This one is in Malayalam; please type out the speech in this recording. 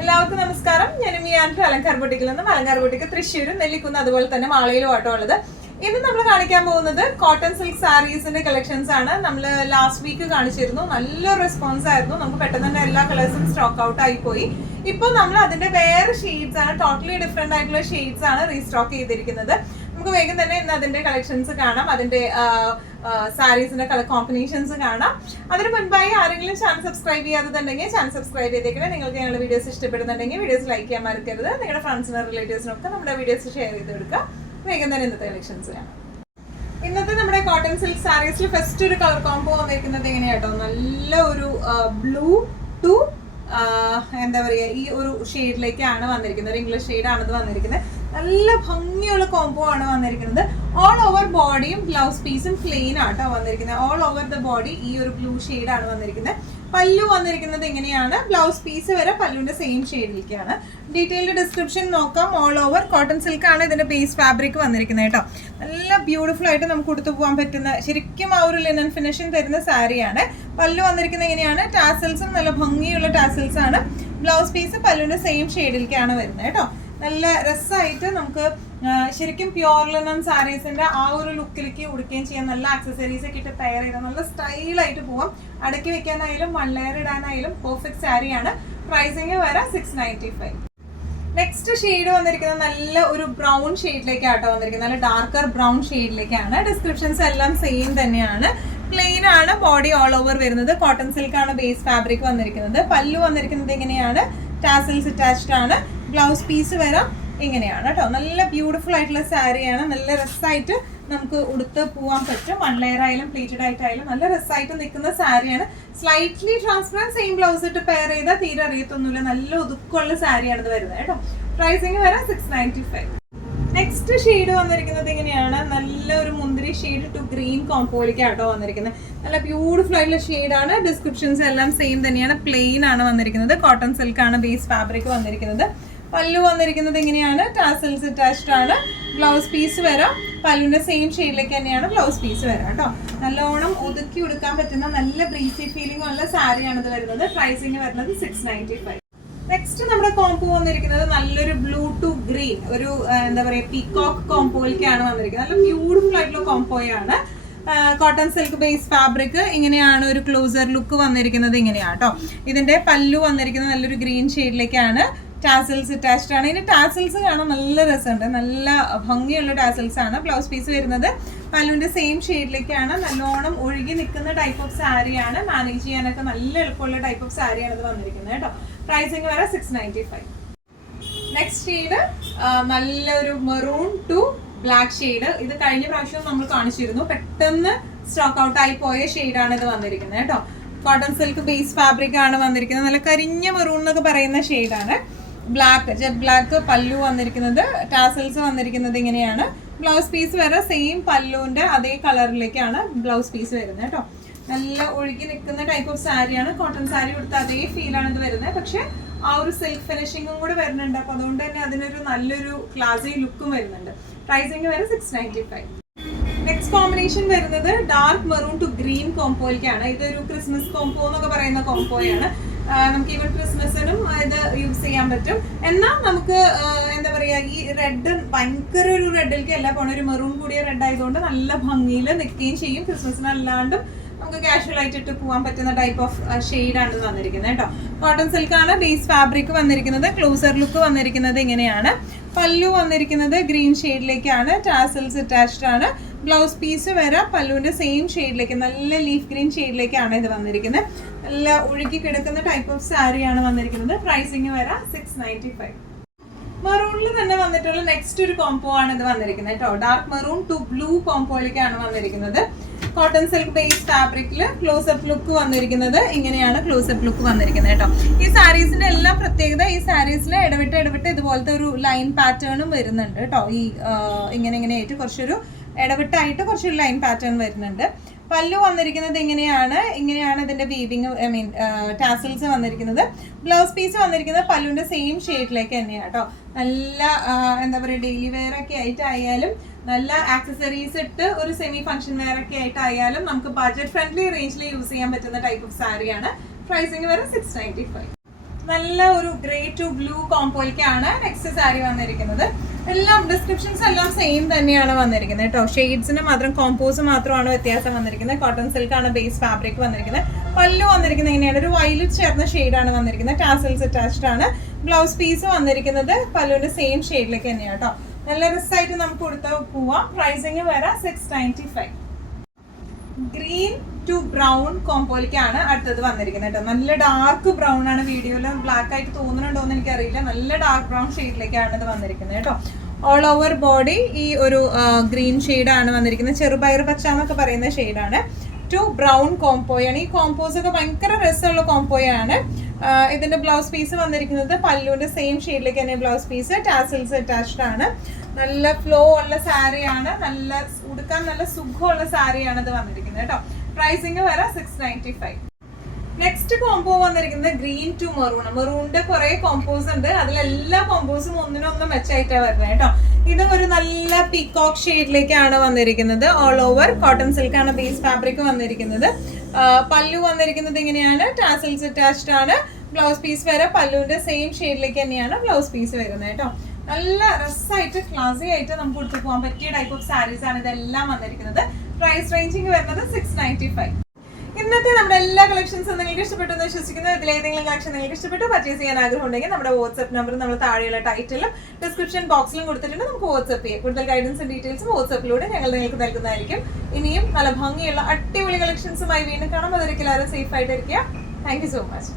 എല്ലാവർക്കും നമസ്കാരം. ഞാൻ മിയാൻഡ്രി അലങ്കാർ ബുട്ടിക്കിൽ നിന്നും. അലങ്കാർ ബുട്ടിക്ക് തൃശ്ശൂരും നെല്ലിക്കുന്ന് അതുപോലെ തന്നെ മാളയിലും ആട്ടോ ഉള്ളത്. ഇന്ന് നമ്മൾ കാണിക്കാൻ പോകുന്നത് കോട്ടൺ സിൽക്ക് സാരീസിന്റെ കളക്ഷൻസ് ആണ്. നമ്മൾ ലാസ്റ്റ് വീക്ക് കാണിച്ചിരുന്നു, നല്ല റെസ്പോൺസ് ആയിരുന്നു. നമുക്ക് പെട്ടെന്ന് തന്നെ എല്ലാ കളേഴ്സും സ്റ്റോക്ക് ഔട്ട് ആയി പോയി. ഇപ്പോൾ നമ്മൾ അതിന്റെ വേറെ ഷെയ്ഡ്സ് ആണ്, ടോട്ടലി ഡിഫറെന്റ് ആയിട്ടുള്ള ഷെയ്ഡ്സ് ആണ് റീസ്റ്റോക്ക് ചെയ്തിരിക്കുന്നത്. നമുക്ക് വേഗം തന്നെ ഇന്ന് അതിന്റെ കളക്ഷൻസ് കാണാം, അതിന്റെ സാരീസിന്റെ കളർ കോമ്പിനേഷൻസ് കാണാം. അതിന് മുൻപായി ആരെങ്കിലും ചാനൽ സബ്സ്ക്രൈബ് ചെയ്യാത്തതുണ്ടെങ്കിൽ ചാനൽ സബ്സ്ക്രൈബ് ചെയ്തേക്കണം. നിങ്ങൾക്ക് ഞങ്ങളുടെ വീഡിയോസ് ഇഷ്ടപ്പെടുന്നുണ്ടെങ്കിൽ വീഡിയോസ് ലൈക്ക് ചെയ്യാൻ മറക്കരുത്. നിങ്ങളുടെ ഫ്രണ്ട്സിനും റിലേറ്റീവ്സിനും ഒക്കെ നമ്മുടെ വീഡിയോസ് ഷെയർ ചെയ്ത് കൊടുക്കുക. വേഗം തന്നെ ഇന്നത്തെ കളക്ഷൻസ് കാണാം. ഇന്നത്തെ നമ്മുടെ കോട്ടൺ സിൽക്ക് സാരീസിൽ ഫസ്റ്റ് ഒരു കളർ കോംബോ വന്നിരിക്കുന്നത് എങ്ങനെയാട്ടോ, നല്ല ഒരു ബ്ലൂ ടു എന്താ പറയുക, ഈ ഒരു ഷെയ്ഡിലേക്കാണ് വന്നിരിക്കുന്നത്. ഒരു ഇംഗ്ലീഷ് ഷെയ്ഡാണിത് വന്നിരിക്കുന്നത്. നല്ല ഭംഗിയുള്ള കോംബോ ആണ് വന്നിരിക്കുന്നത്. ഓൾ ഓവർ ബോഡിയും ബ്ലൗസ് പീസും പ്ലെയിൻ ആട്ടോ വന്നിരിക്കുന്നത്. ഓൾ ഓവർ ദ ബോഡി ഈ ഒരു ബ്ലൂ ഷെയ്ഡാണ് വന്നിരിക്കുന്നത്. പല്ലു വന്നിരിക്കുന്നത് എങ്ങനെയാണ്, ബ്ലൗസ് പീസ് വരെ പല്ലുവിന്റെ സെയിം ഷെയ്ഡിലേക്കാണ്. ഡീറ്റെയിൽഡ് ഡിസ്ക്രിപ്ഷൻ നോക്കാം. ഓൾ ഓവർ കോട്ടൺ സിൽക്ക് ആണ് ഇതിന്റെ ബേസ് ഫാബ്രിക് വന്നിരിക്കുന്നത് കേട്ടോ. നല്ല ബ്യൂട്ടിഫുൾ ആയിട്ട് നമുക്ക് കൊടുത്തു പോകാൻ പറ്റുന്ന, ശരിക്കും ആ ഒരു ലിനൻ ഫിനിഷിംഗ് തരുന്ന സാരിയാണ്. പല്ലു വന്നിരിക്കുന്നത് എങ്ങനെയാണ്, ടാസൽസും നല്ല ഭംഗിയുള്ള ടാസൽസ് ആണ്. ബ്ലൗസ് പീസ് പല്ലുവിന്റെ സെയിം ഷെയ്ഡിലേക്കാണ് വരുന്നത് കേട്ടോ. നല്ല രസമായിട്ട് നമുക്ക് ശരിക്കും പ്യോർ ലിനൻ സാരീസിന്റെ ആ ഒരു ലുക്കിലേക്ക് ഉടുക്കുകയും ചെയ്യാം. നല്ല ആക്സസറീസ് ഒക്കെ ഇട്ട് പെയർ ചെയ്താൽ നല്ല സ്റ്റൈലായിട്ട് പോവാം. അടക്കി വെക്കാനായാലും വൺ ലെയർ ഇടാനായാലും പെർഫെക്റ്റ് സാരിയാണ്. പ്രൈസിങ് വരാം 695. നെക്സ്റ്റ് ഷെയ്ഡ് വന്നിരിക്കുന്നത് നല്ല ഒരു ബ്രൗൺ ഷെയ്ഡിലേക്കാട്ടോ വന്നിരിക്കുന്നത്. നല്ല ഡാർക്കർ ബ്രൗൺ ഷെയ്ഡിലേക്കാണ്. ഡിസ്ക്രിപ്ഷൻസ് എല്ലാം സെയിം തന്നെയാണ്. പ്ലെയിൻ ആണ് ബോഡി ഓൾ ഓവർ വരുന്നത്. കോട്ടൺ സിൽക്ക് ആണ് ബേസ് ഫാബ്രിക് വന്നിരിക്കുന്നത്. പല്ലു വന്നിരിക്കുന്നത് എങ്ങനെയാണ്, ടാസൽസ് അറ്റാച്ച്ഡ് ആണ്. ബ്ലൗസ് പീസ് വരാം ഇങ്ങനെയാണ് കേട്ടോ. നല്ല ബ്യൂട്ടിഫുൾ ആയിട്ടുള്ള സാരിയാണ്. നല്ല രസമായിട്ട് നമുക്ക് ഉടുത്ത് പോകാൻ പറ്റും. വൺ ലെയർ ആയാലും പ്ലേറ്റഡ് ആയിട്ടായാലും നല്ല രസമായിട്ട് നിൽക്കുന്ന സാരിയാണ്. സ്ലൈറ്റ്ലി ട്രാൻസ്പെറൻറ്റ് സെയിം ബ്ലൗസ് ഇട്ട് പെയർ ചെയ്താൽ തീരെ അറിയത്തൊന്നുമില്ല. നല്ല ഒതുക്കമുള്ള സാരിയാണ് ഇത് വരുന്നത് കേട്ടോ. പ്രൈസിങ് വരാം 695. നെക്സ്റ്റ് ഷെയ്ഡ് വന്നിരിക്കുന്നത് എങ്ങനെയാണ്, നല്ല ഒരു മുന്തിരി ഷെയ്ഡ് ടു ഗ്രീൻ കോംപോയിലേക്കാട്ടോ വന്നിരിക്കുന്നത്. നല്ല ബ്യൂട്ടിഫുൾ ആയിട്ടുള്ള ഷെയ്ഡാണ്. ഡിസ്ക്രിപ്ഷൻസ് എല്ലാം സെയിം തന്നെയാണ്. പ്ലെയിൻ ആണ് വന്നിരിക്കുന്നത്. കോട്ടൺ സിൽക്ക് ആണ് ബേസ് ഫാബ്രിക് വന്നിരിക്കുന്നത്. പല്ലു വന്നിരിക്കുന്നത് എങ്ങനെയാണ്, ടാസൽസ് അറ്റാച്ച്ഡ് ആണ്. ബ്ലൗസ് പീസ് വരാം പല്ലുവിന്റെ സെയിം ഷെയ്ഡിലേക്ക് തന്നെയാണ് ബ്ലൗസ് പീസ് വരാം കേട്ടോ. നല്ലോണം ഒതുക്കി ഉടുക്കാൻ പറ്റുന്ന നല്ല ബ്രീസി ഫീലിംഗ് ഉള്ള സാരിയാണ് ഇത് വരുന്നത്. പ്രൈസിങ് വരുന്നത് 695. നെക്സ്റ്റ് നമ്മുടെ കോംബോ വന്നിരിക്കുന്നത് നല്ലൊരു ബ്ലൂ ടു ഗ്രീൻ, ഒരു എന്താ പറയുക പീകോക്ക് കോംബോയിലേക്കാണ് വന്നിരിക്കുന്നത്. നല്ല ബ്യൂട്ടിഫുൾ ആയിട്ടുള്ള കോംബോയാണ്. കോട്ടൺ സിൽക്ക് ബേസ് ഫാബ്രിക് ഇങ്ങനെയാണ് ഒരു ക്ലോസർ ലുക്ക് വന്നിരിക്കുന്നത്. ഇങ്ങനെയാണ് കേട്ടോ. ഇതിന്റെ പല്ലു വന്നിരിക്കുന്നത് നല്ലൊരു ഗ്രീൻ ഷെയ്ഡിലേക്കാണ്. ടാസൽസ് അറ്റാച്ച്ഡ് ആണ്. ഇതിന് ടാസൽസ് കാണാൻ നല്ല രസമുണ്ട്. നല്ല ഭംഗിയുള്ള ടാസൽസ് ആണ്. ബ്ലൗസ് പീസ് വരുന്നത് പല്ലുവിന്റെ സെയിം ഷെയ്ഡിലേക്കാണ്. നല്ലോണം ഒഴുകി നിൽക്കുന്ന ടൈപ്പ് ഓഫ് സാരിയാണ്. മാനേജ് ചെയ്യാനൊക്കെ നല്ല എളുപ്പമുള്ള ടൈപ്പ് ഓഫ് സാരിയാണ് ഇത് വന്നിരിക്കുന്നത് കേട്ടോ. പ്രൈസിങ് വരെ 695. നെക്സ്റ്റ് ഷെയ്ഡ് നല്ലൊരു മെറൂൺ ടു ബ്ലാക്ക് ഷെയ്ഡ്. ഇത് കഴിഞ്ഞ പ്രാവശ്യം നമ്മൾ കാണിച്ചിരുന്നു. പെട്ടെന്ന് സ്റ്റോക്ക് ഔട്ട് ആയി പോയ ഷെയ്ഡാണ് ഇത് വന്നിരിക്കുന്നത് കേട്ടോ. കോട്ടൺ സിൽക്ക് ബേസ് ഫാബ്രിക് ആണ് വന്നിരിക്കുന്നത്. നല്ല കരിഞ്ഞ മെറൂൺ എന്നൊക്കെ പറയുന്ന ഷെയ്ഡാണ്. ബ്ലാക്ക്, ജെറ്റ് ബ്ലാക്ക് പല്ലു വന്നിരിക്കുന്നത്. ടാസൽസ് വന്നിരിക്കുന്നത് ഇങ്ങനെയാണ്. ബ്ലൗസ് പീസ് വരെ സെയിം പല്ലുവിന്റെ അതേ കളറിലേക്കാണ് ബ്ലൗസ് പീസ് വരുന്നത് കേട്ടോ. നല്ല ഒഴുകി നിൽക്കുന്ന ടൈപ്പ് ഓഫ് സാരിയാണ്. കോട്ടൺ സാരി കൊടുത്ത അതേ ഫീലാണ് ഇത് വരുന്നത്. പക്ഷെ ആ ഒരു സിൽക്ക് ഫിനിഷിങ്ങും കൂടെ വരുന്നുണ്ട്. അപ്പൊ അതുകൊണ്ട് തന്നെ അതിനൊരു നല്ലൊരു ക്ലാസി ലുക്കും വരുന്നുണ്ട്. പ്രൈസിങ് വരെ 695. നെക്സ്റ്റ് കോമ്പിനേഷൻ വരുന്നത് ഡാർക്ക് മെറൂൺ ടു ഗ്രീൻ കോംബോയിലേക്കാണ്. ഇതൊരു ക്രിസ്മസ് കോംബോ എന്നൊക്കെ പറയുന്ന കോംബോയാണ്. നമുക്ക് ഈവൻ ക്രിസ്മസിനും ഇത് യൂസ് ചെയ്യാൻ പറ്റും. എന്നാൽ നമുക്ക് എന്താ പറയുക, ഈ റെഡ് ഭയങ്കര ഒരു റെഡിലേക്ക് അല്ല പോണ, ഒരു മെറൂൺ കൂടിയ റെഡ് ആയതുകൊണ്ട് നല്ല ഭംഗിയിൽ നിൽക്കുകയും ചെയ്യും. ക്രിസ്മസിന് അല്ലാണ്ടും നമുക്ക് കാഷ്വൽ ആയിട്ട് ഇട്ട് പോകാൻ പറ്റുന്ന ടൈപ്പ് ഓഫ് ഷെയ്ഡാണ് വന്നിരിക്കുന്നത് കേട്ടോ. കോട്ടൺ സിൽക്ക് ആണ് ബേസ് ഫാബ്രിക് വന്നിരിക്കുന്നത്. ക്ലോസർ ലുക്ക് വന്നിരിക്കുന്നത് ഇങ്ങനെയാണ്. പല്ലു വന്നിരിക്കുന്നത് ഗ്രീൻ ഷെയ്ഡിലേക്കാണ്. ടാസൽസ് അറ്റാച്ച്ഡ് ആണ്. ബ്ലൗസ് പീസ് വരെ പല്ലുവിന്റെ സെയിം ഷെയ്ഡിലേക്ക്, നല്ല ലീഫ് ഗ്രീൻ ഷെയ്ഡിലേക്കാണ് ഇത് വന്നിരിക്കുന്നത്. നല്ല ഒഴുകി കിടക്കുന്ന ടൈപ്പ് ഓഫ് സാരിയാണ് വന്നിരിക്കുന്നത്. പ്രൈസിങ് വരാം 695. മെറൂണിൽ തന്നെ വന്നിട്ടുള്ള നെക്സ്റ്റ് ഒരു കോംബോ ആണ് ഇത് വന്നിരിക്കുന്നത് കേട്ടോ. ഡാർക്ക് മെറൂൺ ടു ബ്ലൂ കോംബോയിലേക്കാണ് വന്നിരിക്കുന്നത്. കോട്ടൺ സിൽക്ക് ബേസ് ഫാബ്രിക്കിൽ ക്ലോസപ്പ് ലുക്ക് വന്നിരിക്കുന്നത് ഇങ്ങനെയാണ്. ക്ലോസപ്പ് ലുക്ക് വന്നിരിക്കുന്നത് കേട്ടോ. ഈ സാരീസിന്റെ എല്ലാം പ്രത്യേകത, ഈ സാരീസിൽ ഇടവിട്ട് ഇതുപോലത്തെ ഒരു ലൈൻ പാറ്റേണും വരുന്നുണ്ട് കേട്ടോ. ഈ ഇങ്ങനെ ആയിട്ട് കുറച്ചൊരു ഇടവിട്ടായിട്ട് കുറച്ചൊരു ലൈൻ പാറ്റേൺ വരുന്നുണ്ട്. പല്ലു വന്നിരിക്കുന്നത് ഇങ്ങനെയാണ് ഇതിന്റെ വീവിങ്, ടാസൽസ് വന്നിരിക്കുന്നത്. ബ്ലൗസ് പീസ് വന്നിരിക്കുന്നത് പല്ലുവിന്റെ സെയിം ഷെയ്ഡിലേക്ക് തന്നെയാണ് കേട്ടോ. നല്ല എന്താ പറയുക, ഡെയിലി വെയർ ഒക്കെ ആയിട്ടായാലും നല്ല ആക്സസറീസ് ഇട്ട് ഒരു സെമി ഫംഗ്ഷൻ വെയർ ഒക്കെ ആയിട്ടായാലും നമുക്ക് ബഡ്ജറ്റ് ഫ്രണ്ട്ലി റേഞ്ചിൽ യൂസ് ചെയ്യാൻ പറ്റുന്ന ടൈപ്പ് ഓഫ് സാരിയാണ്. പ്രൈസിങ് വരെ 695. നല്ല ഒരു ഗ്രേ ടു ബ്ലൂ കോംബോയ്ക്കാണ് നെക്സ്റ്റ് സാരി വന്നിരിക്കുന്നത്. എല്ലാം ഡിസ്ക്രിപ്ഷൻസ് എല്ലാം സെയിം തന്നെയാണ് വന്നിരിക്കുന്നത് കേട്ടോ. ഷെയ്ഡ്സിന് മാത്രം കോമ്പോസ് മാത്രമാണ് വ്യത്യാസം വന്നിരിക്കുന്നത്. കോട്ടൺ സിൽക്ക് ആണ് ബേസ് ഫാബ്രിക് വന്നിരിക്കുന്നത്. പല്ലു വന്നിരിക്കുന്നത് ഇങ്ങനെയാണ്, ഒരു വയലറ്റ് ചേർന്ന ഷെയ്ഡാണ് വന്നിരിക്കുന്നത്. ടാസൽസ് അറ്റാച്ച്ഡ് ആണ്. ബ്ലൗസ് പീസ് വന്നിരിക്കുന്നത് പല്ലുവിന്റെ സെയിം ഷെയ്ഡിലേക്ക് തന്നെയാണ് കേട്ടോ. നല്ല രസമായിട്ട് നമുക്ക് കൊടുത്ത് പോവാം. പ്രൈസിങ് വരാം 695. ഗ്രീൻ ടു ബ്രൗൺ കോംബോയിലേക്കാണ് അടുത്തത് വന്നിരിക്കുന്നത് കേട്ടോ. നല്ല ഡാർക്ക് ബ്രൗൺ ആണ്. വീഡിയോയിൽ ബ്ലാക്ക് ആയിട്ട് തോന്നുന്നുണ്ടോ എന്ന് എനിക്കറിയില്ല. നല്ല ഡാർക്ക് ബ്രൗൺ ഷെയ്ഡിലേക്കാണ് ഇത് വന്നിരിക്കുന്നത് കേട്ടോ. ഓൾ ഓവർ ബോഡി ഈ ഒരു ഗ്രീൻ ഷെയ്ഡാണ് വന്നിരിക്കുന്നത്. ചെറുപയർ പച്ച എന്നൊക്കെ പറയുന്ന ഷെയ്ഡാണ്. ടു ബ്രൗൺ കോംബോയാണ്. ഈ കോംബോസ് ഒക്കെ ഭയങ്കര രസമുള്ള കോംബോയാണ്. ഇതിന്റെ ബ്ലൗസ് പീസ് വന്നിരിക്കുന്നത് പല്ലുവിന്റെ സെയിം ഷെയ്ഡിലേക്ക് തന്നെ ബ്ലൗസ് പീസ്. ടാസൽസ് അറ്റാച്ച്ഡ് ആണ്. നല്ല ഫ്ലോ ഉള്ള സാരിയാണ്. നല്ല ഉടുക്കാൻ നല്ല സുഖമുള്ള സാരിയാണ് ഇത് വന്നിരിക്കുന്നത് കേട്ടോ. പ്രൈസിങ് വരാം 695. നെക്സ്റ്റ് കോംബോ വന്നിരിക്കുന്നത് ഗ്രീൻ ടു മെറൂൺ. മെറൂണിന്റെ കുറെ കോമ്പോസ് ഉണ്ട്. അതിലെല്ലാ കോമ്പോസും ഒന്നിനൊന്നും മെച്ചായിട്ടാണ് വരുന്നത് കേട്ടോ. ഇത് ഒരു നല്ല പീകോക്ക് ഷെയ്ഡിലേക്കാണ് വന്നിരിക്കുന്നത്. ഓൾ ഓവർ കോട്ടൺ സിൽക്ക് ആണ് ബേസ് ഫാബ്രിക് വന്നിരിക്കുന്നത്. പല്ലു വന്നിരിക്കുന്നത് ഇങ്ങനെയാണ്. ടാസൽസ് അറ്റാച്ച്ഡ് ആണ്. ബ്ലൗസ് പീസ് വരെ പല്ലുവിന്റെ സെയിം ഷെയ്ഡിലേക്ക് തന്നെയാണ് ബ്ലൗസ് പീസ് വരുന്നത് കേട്ടോ. നല്ല രസമായിട്ട് ക്ലാസി ആയിട്ട് നമുക്ക് കൊടുത്തു പോകാൻ പറ്റിയ ടൈപ്പ് ഓഫ് സാരീസ് ആണ് ഇതെല്ലാം വന്നിരിക്കുന്നത്. പ്രൈസ് റേഞ്ചിങ് വരുന്നത് 695. ഇന്നത്തെ നമ്മുടെ എല്ലാ കളക്ഷൻസും നിങ്ങൾക്ക് ഇഷ്ടപ്പെട്ടു എന്ന് വിശ്വസിക്കുന്നു. ഇതിൽ ഏതെങ്കിലും കളക്ഷൻ നിങ്ങൾക്ക് ഇഷ്ടപ്പെട്ടു പർച്ചേസ് ചെയ്യാൻ ആഗ്രഹം ഉണ്ടെങ്കിൽ നമ്മുടെ വാട്സ്ആപ്പ് നമ്പർ നമ്മൾ താഴെയുള്ള ടൈറ്റിലും ഡിസ്ക്രിപ്ഷൻ ബോക്സിലും കൊടുത്തിട്ടുണ്ട്. നമുക്ക് വാട്സ്ആപ്പ് ചെയ്യാം. കൂടുതൽ ഗൈഡൻസും ഡീറ്റെയിൽസും വാട്സ്ആപ്പിലൂടെ ഞങ്ങൾ നിങ്ങൾക്ക് നൽകുന്നതായിരിക്കും. ഇനിയും നല്ല ഭംഗിയുള്ള അടിപൊളി കളക്ഷൻസുമായി വീണ്ടും കാണാം. അതൊരിക്കലും ആരും സേഫ് ആയിട്ടിരിക്കുക. Thank you so much.